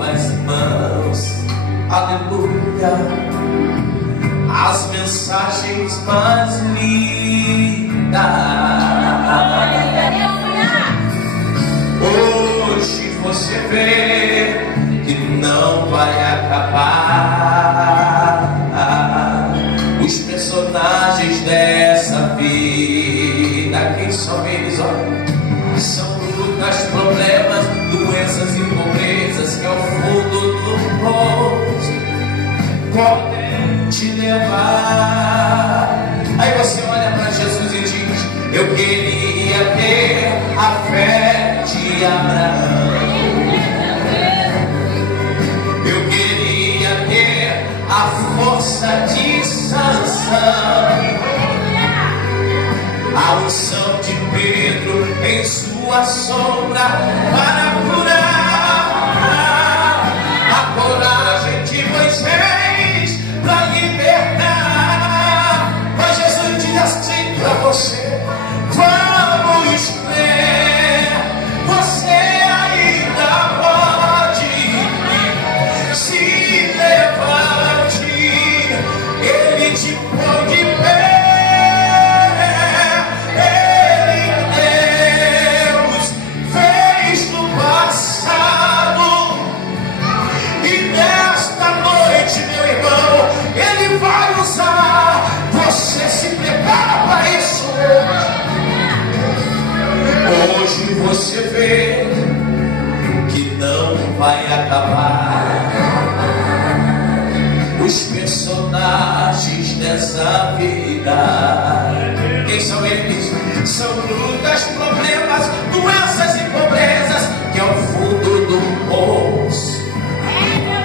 mais irmãos, aleluia, as mensagens mais lindas. Hoje você vê que não vai acabar. Os personagens dessa vida, quem são eles? Olha, são lutas, problemas, doenças e pobrezas que ao fundo do poço podem te levar. Aí você olha para Jesus e diz: eu queria ter a fé de Abraão, eu queria ter a força de Sansão, a unção de Pedro em sua sombra para curar, a coragem de Moisés para libertar. Mas Jesus diz assim para você: vamos crer, você ainda pode, se levante, Ele te põe de pé. Hoje você vê que não vai acabar. Os personagens dessa vida, quem são eles? São lutas, problemas, doenças e pobrezas que ao fundo do poço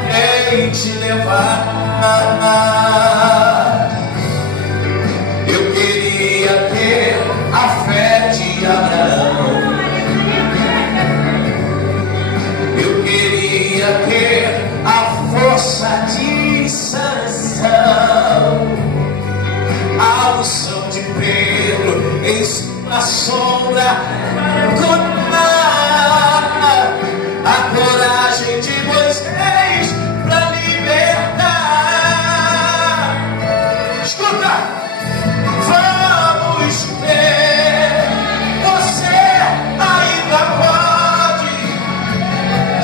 querem te levar. Eu queria ter a fé de Abraão, eu queria ter a força de Sansão, a unção de Pedro em sua sombra, a coragem de Moisés para libertar. Escuta! Vamos ver, você ainda pode,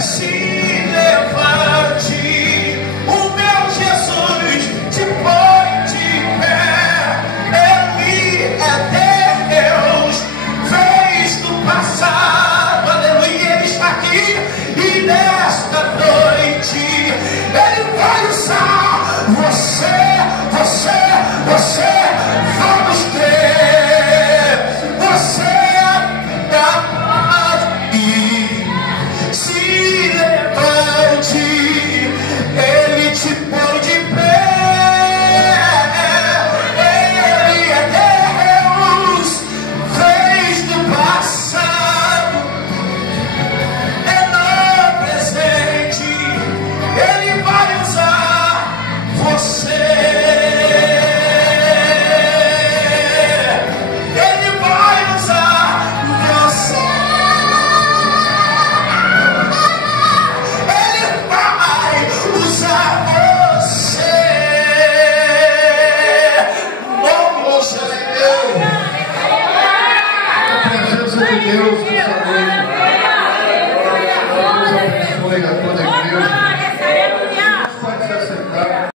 se levante, o meu Jesus te põe de pé. Ele é Deus, fez no passado, aleluia, Ele está aqui, e nesta noite Ele vai usar você. Vamos ter, você pode, se levante, Ele te põe de pé. Ele é Deus, fez no passado, é no presente, Ele vai usar você. Deus,